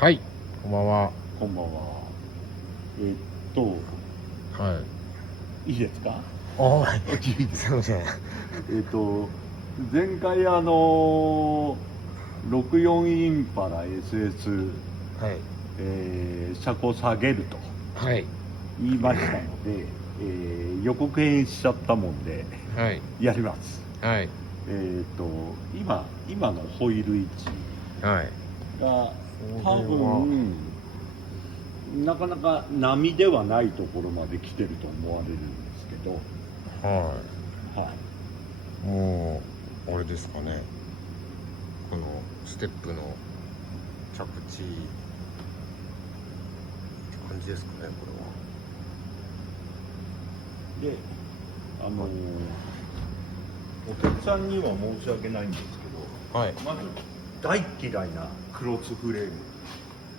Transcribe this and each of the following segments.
はい、こんばんは。こんばんは。はい。いいですか？はい。いいですすいません。前回64インパラ SS、はい。車高下げるとはい。言いましたので、予告編しちゃったもんで、はい。やります。はい。今のホイール位置はい。が多分なかなか波ではないところまで来てると思われるんですけど、ははい、い。もう、あれですかね。このステップの着地って感じですかね、こで、お客さんには申し訳ないんですけど、れは。はい。まず大嫌いなクロスフレーム。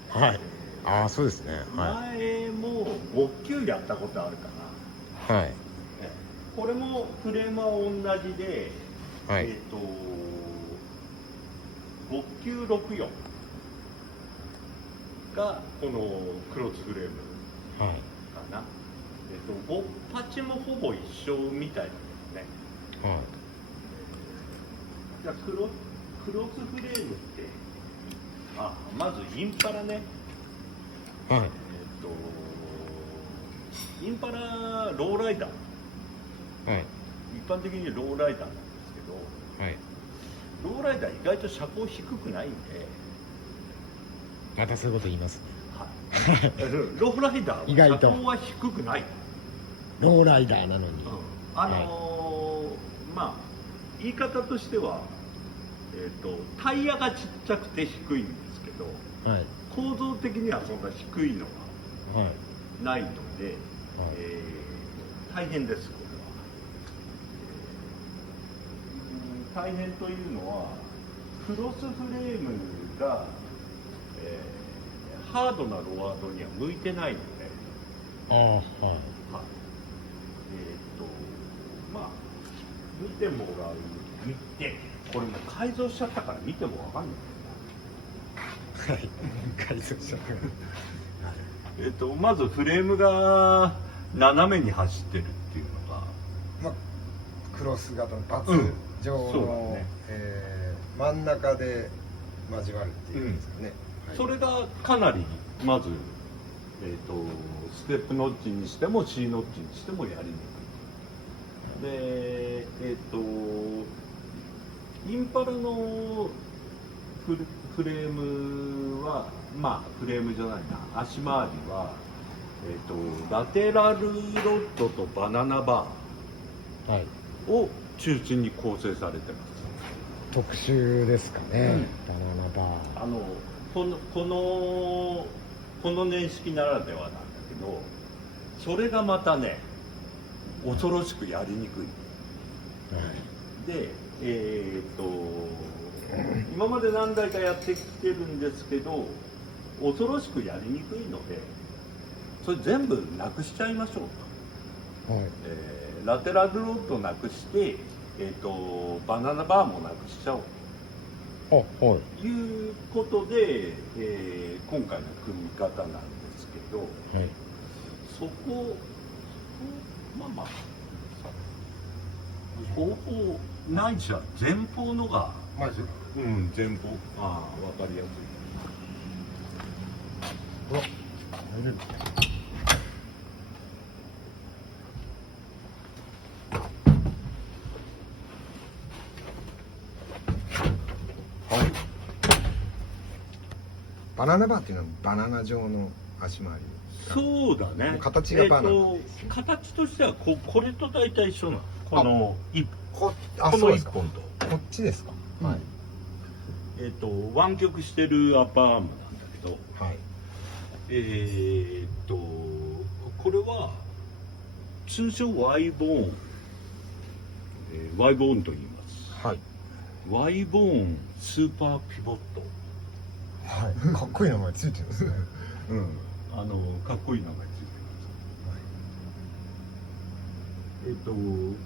はい。ああ、そうですね。は前も5級やったことあるかな。い。はい。これもフレームは同じで、はい。5級64がこのクロスフレームはい。かな。5パチもほぼ一緒みたいですね。はい。じゃあクロスフレームって、まずインパラね。はい。インパラローライダー、はい。一般的にローライダーなんですけど、はい。ローライダー意外と車高低くないんで、またそういうこと言いますね。はい、ローライダーは車高は低くない。ローライダーなのに。まあ言い方としては、タイヤがちっちゃくて低いんですけど、はい。構造的にはそんな低いのはい。がないので、大変ですこれは。大変というのはクロスフレームが、ハードなロワードには向いてないので、ああ、はい。まあ見てもらうこれも改造しちゃったから見てもわかんない。はい。改造しちゃった。まずフレームが斜めに走ってるっていうのが、まあ、クロス型のバツ状の、そうだね、真ん中で交わるっていうんですかね、はい、それがかなりまず、ステップノッチにしても C ノッチにしてもやりにくいで、インパラのフレームはフレームじゃないな、足回りは、ラテラルロッドとバナナバーを中心に構成されてます。特殊ですかね、バナナバー。この年式ならではなんだけど、それがまたね恐ろしくやりにくい。で、今まで何台かやってきてるんですけど、恐ろしくやりにくいので、それ全部なくしちゃいましょうと。はい。ラテラルロッドなくして、バナナバーもなくしちゃおうあ、はい。ということで、今回の組み方なんですけど、はい。後方ないしは前方のがまず前方分かりやすい。うわ、大丈夫ですね。はい。バナナバーっていうのはバナナ状の足回り。そうだね。形がバナナ、形としてはこれと大体一緒なの。このこのそうですか。一本と。こっちですか。はい。湾曲してるアッパーアームなんだけど、はい。これは通称 Y ボーン、Y ボーンと言います。はい。Y ボーンスーパーピボット。はい。かっこいい名前ついてるんですね。かっこいい名前ついてます。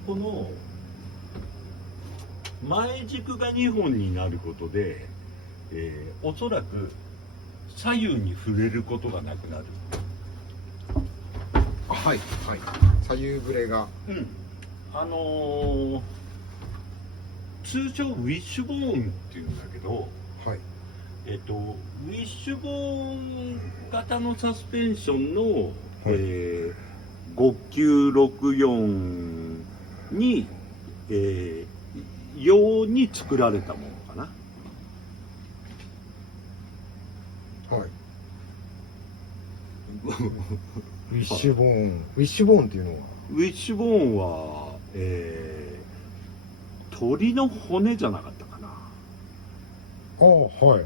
この前軸が2本になることで、おそらく左右に触れることがなくなる。はいはい。左右ブレが。うん、通称ウィッシュボーンっていうんだけど、はい。ウィッシュボーン型のサスペンションの、はい5964に、用に作られたものかな。はい。ウィッシュボーン。ウィッシュボーンっていうのは。ウィッシュボーンは、鳥の骨じゃなかったかな。ああ、はいはいはい。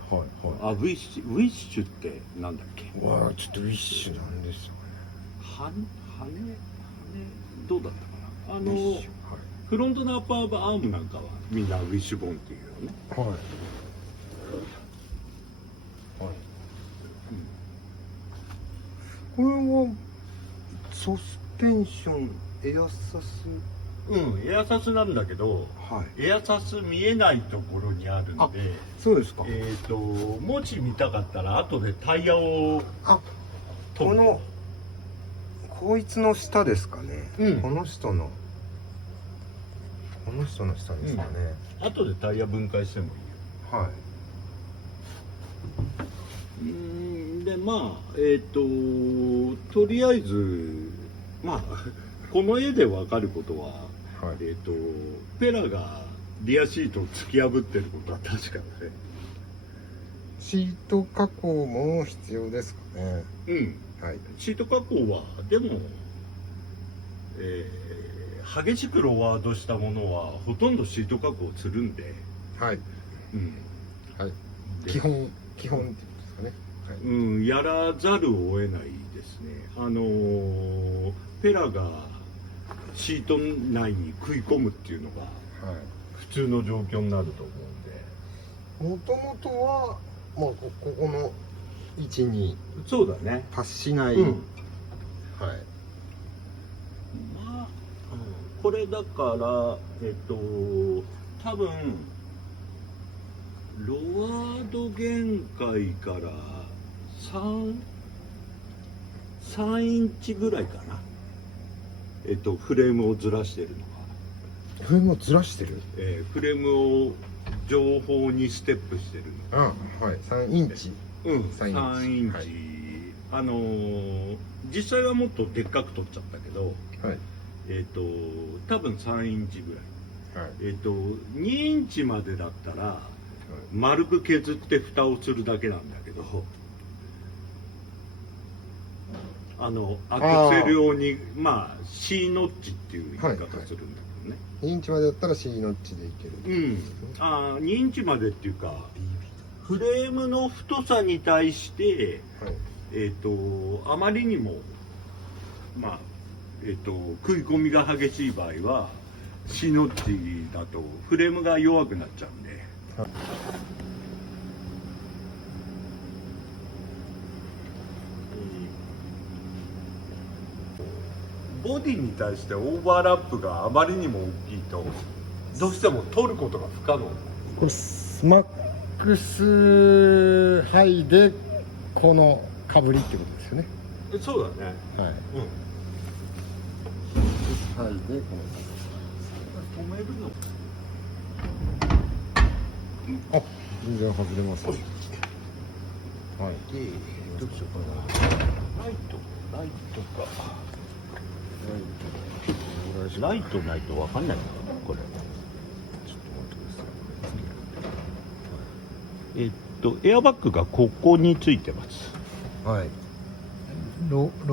あ、ウィッシュってなんだっけ。わあ、ちょっとウィッシュなんですよね。羽どうだったかな。ウィッシュ。フロントのアッパーアームなんかはみんなウィッシュボーンっていうよね。はい。はい。はい。これはサスペンションエアサス。エアサスなんだけど、はい。エアサス見えないところにあるんあで、そうですか。もし見たかったら後でタイヤをあ、取る。こいつの下ですかね。うんこの人の下ですかね。後でタイヤ分解してもいいよ。はい。でまあとりあえずまあこの絵で分かることは、はい。ペラがリアシートを突き破ってることは確かだね。シート加工も必要ですかね。はい。シート加工はでも、激しくロワードしたものはほとんどシート加工するんで、はい。はい。で基本っていうんですかね。はい。やらざるを得ないですね。ペラがシート内に食い込むっていうのがはい。普通の状況になると思うんで。もともとはもうこの位置にそうだね。達しない。うんはい。まあ、これだから多分ロワード限界から3インチぐらいかな。フレームをずらしてるのが、これもずらしてる。フレームを上方にステップしてるの。あ、はい。3インチ。 3インチ、はい実際はもっとでっかく取っちゃったけど、はい。多分3インチぐらい。はい。2インチまでだったら丸く削って蓋をするだけなんだけど、アクセル用にまあ C ノッチっていう言い方するんだけどね。2インチまでだったら C ノッチでいける。2インチまでっていうかフレームの太さに対してはい。あまりにもまあ食い込みが激しい場合は C ノッチだとフレームが弱くなっちゃうんで、ボディに対してオーバーラップがあまりにも大きいとどうしても取ることが不可能。これマックスハイでこのかぶりってことですよね。そうだね。はい。うん。マックスハイでこの止めるの。あ、全然外れますね。はい。どうしようかな。ライトか。ライトないとわかんないのかなこれ。ちょっと待ってください。エアバッグがここについてます。はい。ロア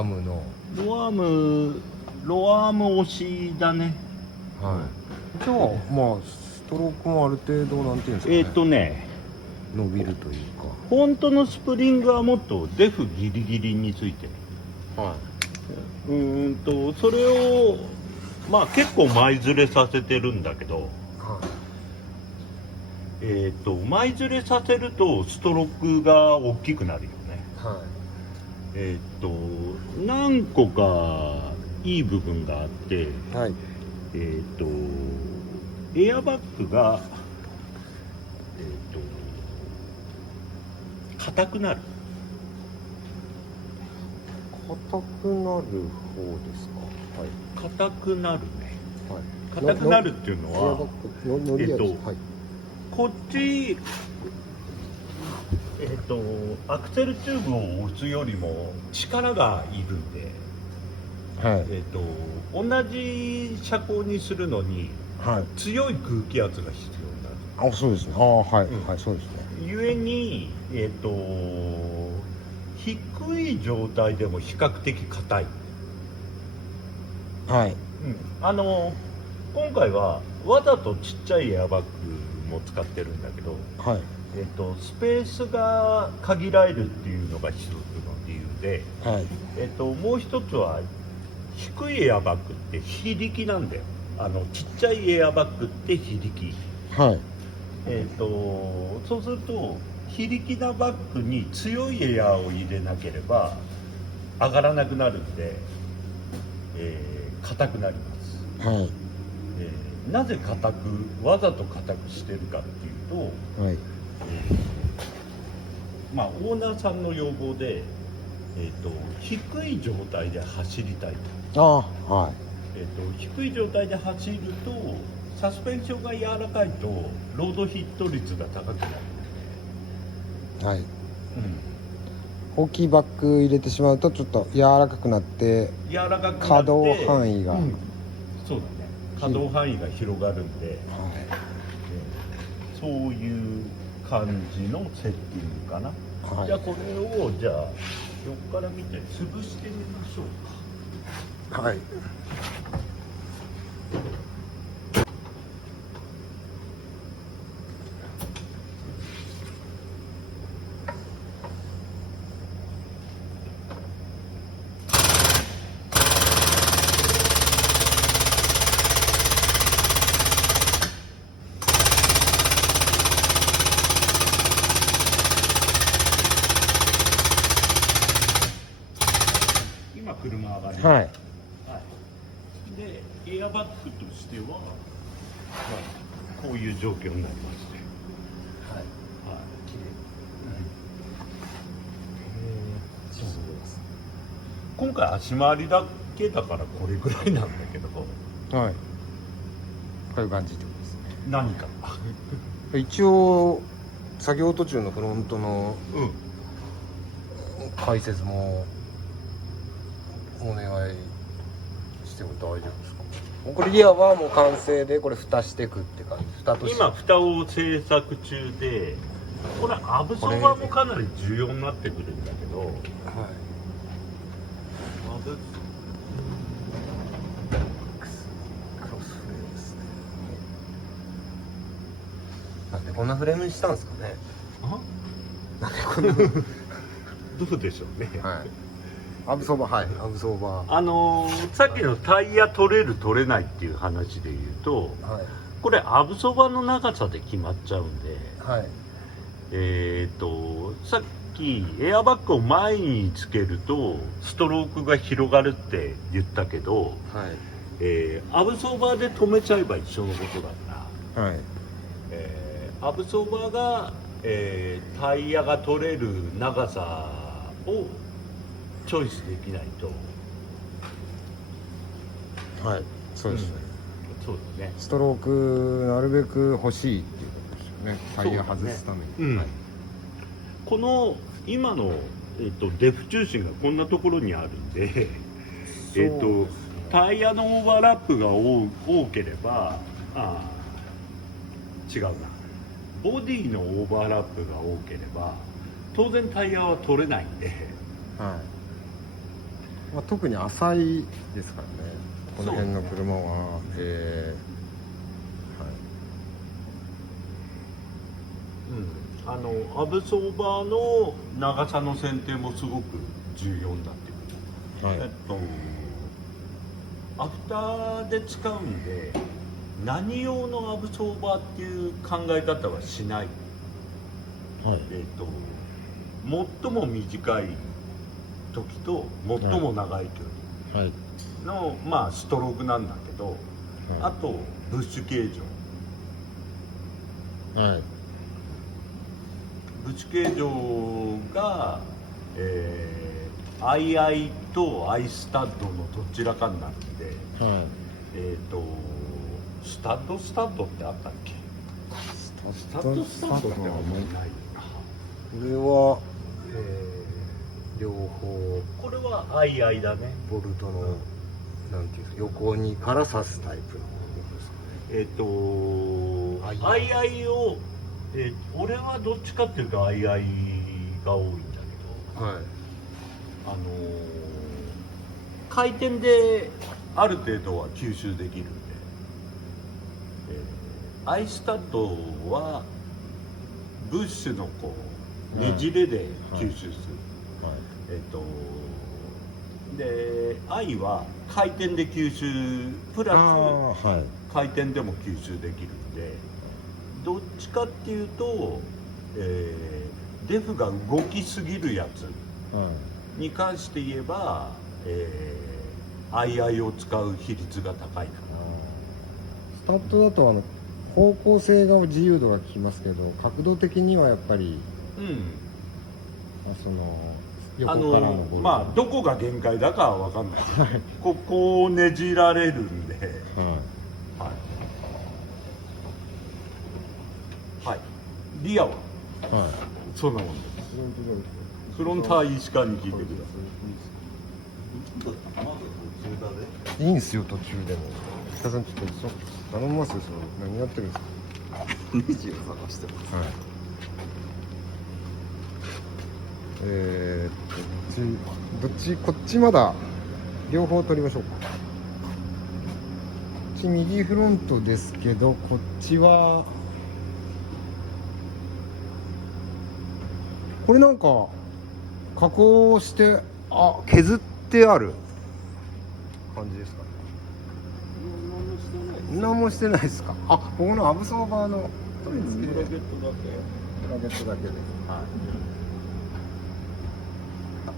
ームの。ロアーム押しだね。はい。じゃあまあストロークもある程度なんていうんですかね。伸びるというか。本当のスプリングはもっとデフギリギリについてる。はそれをまあ結構前ずれさせてるんだけど、い。前ずれさせるとストロークが大きくなるよね。は何個かいい部分があって、い。はい。エアバッグが硬くなる。硬くなる方ですか。はい硬くなるね。はい。硬くなるっていうのエアバはッグの乗り味、はい。こっちアクセルチューブを押すよりも力がいるんで、はい同じ車高にするのにはい。強い空気圧が必要になる。あ、そうですね。ああ、はい、うんはい、そうですね。ゆえに、低い状態でも比較的硬い。はい今回はわざとちっちゃいエアバッグも使ってるんだけど、はいスペースが限られるっていうのが一つの理由で、はいもう一つは低いエアバッグって非力なんだよ。ちっちゃいエアバッグって非力。はいそうすると非力なバッグに強いエアを入れなければ上がらなくなるんで、硬くなります。はいなぜわざと硬くしてるかっていうと、はいまあオーナーさんの要望で、低い状態で走りたいと。ああはい低い状態で走るとサスペンションが柔らかいとロードヒット率が高くなる。はい大きいバッグ入れてしまうとちょっと柔らかくなって柔らかくなって可動範囲が、そうだね、可動範囲が広がるんで、はそういう感じのセッティングかな。いはいじゃあこれをじゃあ横から見て潰してみましょうか。はい今車上がり、はいはい、でエアバッグとしては、まあ、こういう状況になりますね。はいはい、そうです今回足回りだけだからこれぐらいなんだけど、はいこういう感じってことですね何か一応作業途中のフロントの解説もお願いしても大丈夫ですか。これリアはもう完成でこれ蓋していくって感じ。蓋として今蓋を製作中で、これアブソーバーもかなり重要になってくるんだけど、はいクロスフレームですね。なんでこんなフレームにしたんですかね。なんでこんなどうでしょうね。はいアブソーバーはいアブソーバーさっきのタイヤ取れる取れないっていう話で言うと、はいこれアブソーバーの長さで決まっちゃうんで、はいさっきエアバッグを前につけるとストロークが広がるって言ったけど、はいアブソーバーで止めちゃえば一緒のことだから、はいアブソーバーが、タイヤが取れる長さをチョイスできないと。はいそうですね、そうですね。ストロークなるべく欲しいっていうことですよね。タイヤ外すために、はい、この今の、デフ中心がこんなところにあるんで、タイヤのオーバーラップが多ければ違うな、ボディのオーバーラップが多ければ当然タイヤは取れないんで、はいまあ、特に浅いですからねこの辺の車は。アブソーバーの長さの選定もすごく重要になってくる。はいアフターで使うんで何用のアブソーバーっていう考え方はしない。はい最も短い時と最も長い距はい離の、まあストロークなんだけど、あとブッシュ形状。はいブッ口形状が、アイアイとアイスタッドのどちらかになるんで、はいスタッドってあったっけ？スタッドってあんまりないな。これは、両方これはアイアイだね。ボルトの、なんていうんですか、横にから刺すタイプのものですかね。アイアイを、俺はどっちかっていうとアイアイが多いんだけど、はい回転である程度は吸収できるんで、アイスタッドはブッシュのこうねじれで吸収する、でアイは回転で吸収プラス回転でも吸収できるんで、どっちかっていうと、デフが動きすぎるやつに関して言えば、アイアイを使う比率が高いかな。スタッドだと方向性が自由度がきますけど、角度的にはやっぱり、その横からのボール、まあどこが限界だかは分かんないですけど、ここをねじられるんで、はい、リアは、そんなもんです。フロンター石川に聞いてください。いいんすよ、途中でも。北さん、ちょっと頼みますよ。何やってるんですか。ネジを探してます。はい。どっちこっちまだ両方取りましょうか。こっち右フロントですけど、こっちはこれなんか加工して削ってある感じですかね。何もしてないですか。ここのアブソーバーの取り付けブラケットだけ。ブラケットだけです。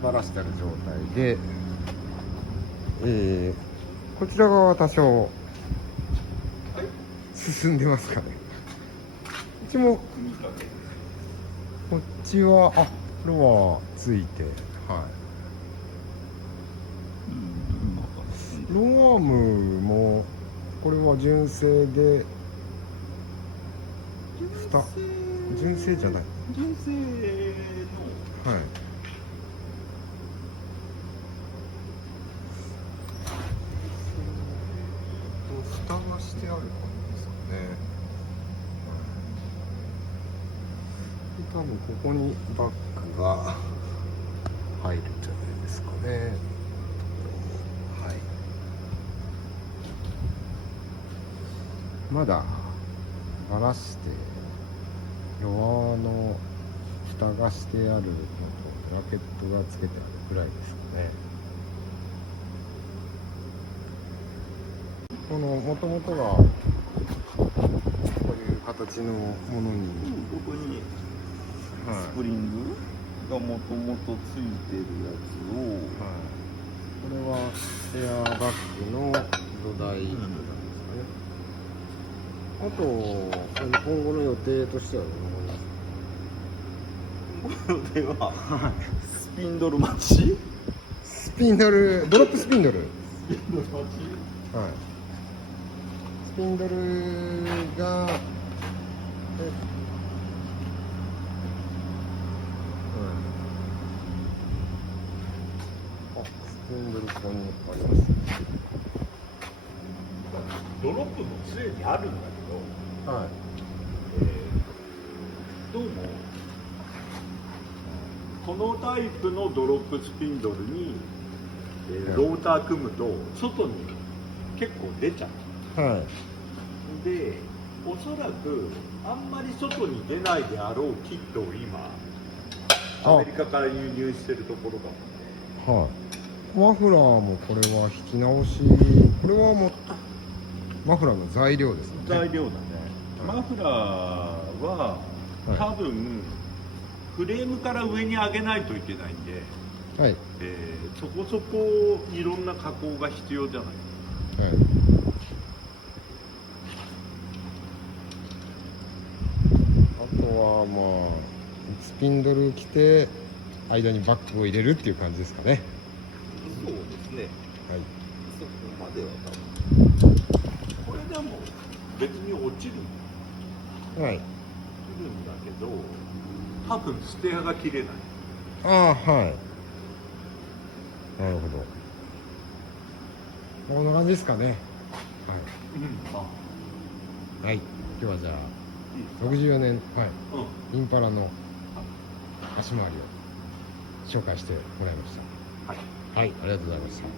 バラしてある状態で、こちら側は多少進んでますかね。こっちも、こっちはこれはついて、ロンアームもこれは純正で純正じゃない、純正の蓋がしてある感じですかね。多分ここにバッグが入るんじゃないですかね。まだバラして弱の蓋がしてあるのとブラケットがつけてあるくらいですかね。この元々がこういう形のものに、ここにスプリングがもともとついてるやつを、これはエアバッグの土台なんですかね。あと今後の予定としてはどう思いますか。これはスピンドル待ち、スピンドル、ドロップスピンドル、スピンドル待ち、スピンドルがスピンドルここにあります。ドロップもすでにあるんだけど、どうもこのタイプのドロップスピンドルに、ローター組むと外に結構出ちゃう、でおそらくあんまり外に出ないであろうキットを今アメリカから輸入してるところが、マフラーもこれは引き直し、これはもうマフラーの材料ですね。材料だね。マフラーは多分フレームから上に上げないといけないんで、そこそこいろんな加工が必要じゃない。あとはスピンドル着て間にバックを入れるっていう感じですかね。そうですね。はい。そこまでは多分。これでも別に落ちるはい。んだけど、多分ステアが切れない。ああ、はい。なるほど。こんな感じですかね。はい。はい。今日はじゃあ64年、はい、インパラの足回りを紹介してもらいました。はい、ありがとうございました。